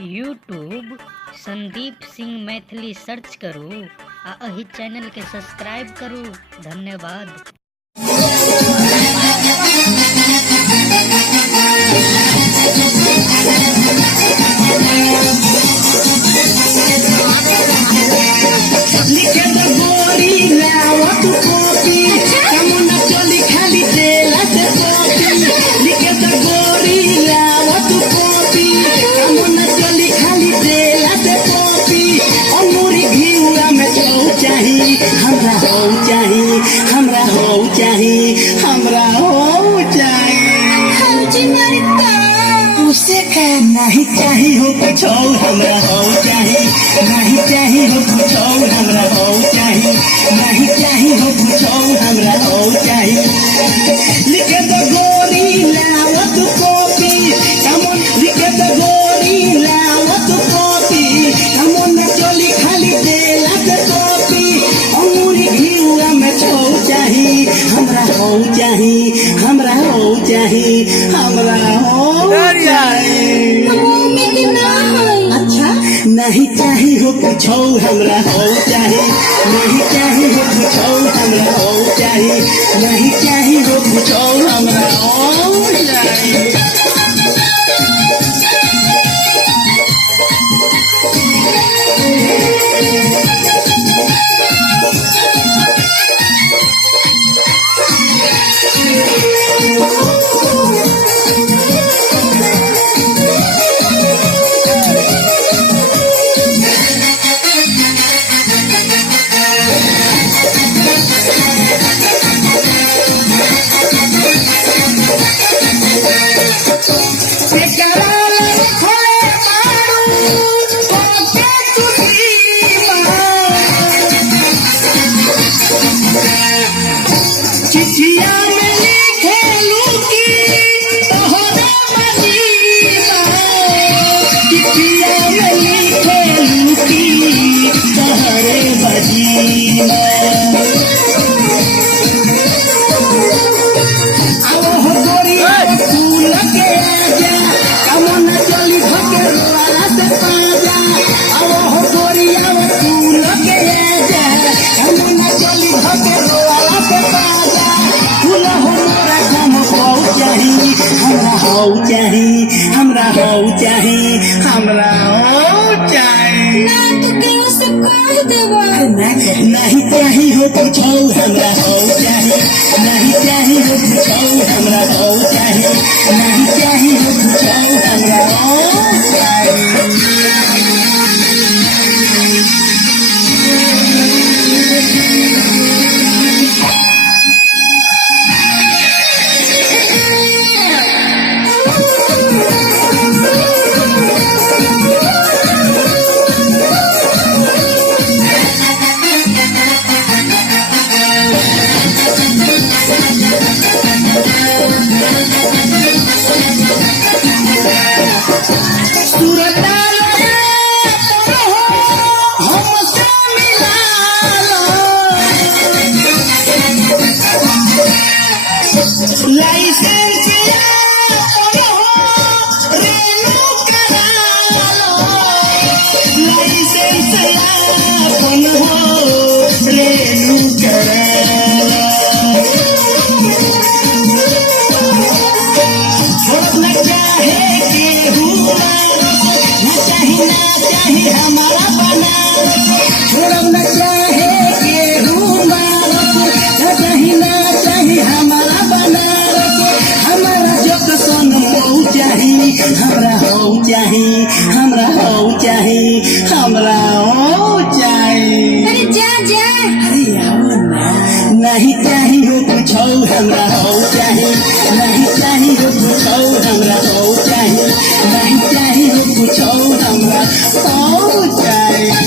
YouTube Sandeep Singh Maithili search करू आ एहि चैनल के सब्सक्राइब करू। धन्यवाद। नहीं चाहिए हो कुछ और हमरा हो चाहिए, नहीं चाहिए हो कुछ और हमरा हो चाहिए, नहीं चाहिए हो कुछ और हमरा हो चाहिए। लिखे तो गोरी लावत कॉपी कमन, लिखे तो गोरी लावत कॉपी कमन चली खाली देला के कॉपी अंगूरी घिउआ में छौ चाहिए, हमरा हो चाहिए, हमरा हो चाहिए, हमरा हो चाहिए। अच्छा नहीं चाहिए हो कुछ और हमरा हो चाहिए, नहीं चाहिए हो कुछ और हमरा हो चाहिए, नहीं चाहिए हो कुछ और हमरा हो चाहिए। चिट्ठिया में लिखेलू की तोहरा मदीना, चिट्ठिया में लिखेलू की तोहरे मदीना। आओ हो गोरी फूल के आजा कमन चली भके वाला से पाजा, आओ हो गोरी फूल के आजा कमन चली भके वाला से पाजा। फूल हो मोरा कम हो चाहिए, हमरा हो चाहिए, हमरा हो चाहिए, हमरा हो चाहिए। ना तो केहू से कह देबो। नहीं चाहिए हो कुछ और हमरा हो चाहिए, नहीं चाहिए हो कुछ और हमरा हो चाहिए, नहीं चाहिए हो कुछ और हमरा हो चाहिए। हमारा बना छोड़ब न चाहे केहू मारत, कहीं ना चाहे हमारा बना हमारा जो कसन हो चाहिए, हमरा हो चाहिए, हमरा हो चाहिए, हमरा हो चाहिए। अरे जा जा। अरे आओ ना। नहीं चाहिए हो कुछ और हमरा हो चाहिए, नहीं चाहिए हो कुछ और हमरा हो चाहिए, नहीं चाहिए हो कुछ और हमरा हो चाहिए।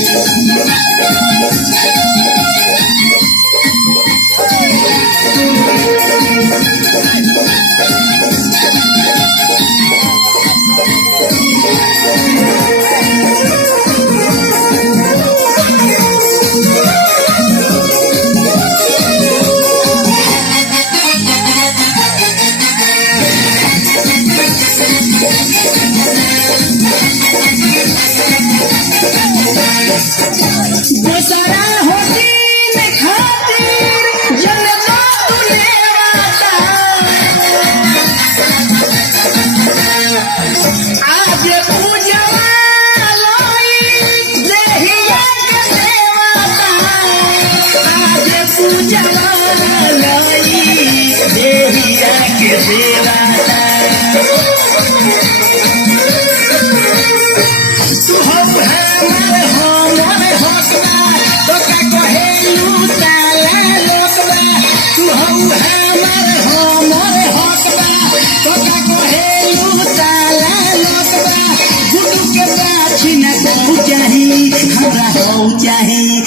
चाही हमरा हो चाही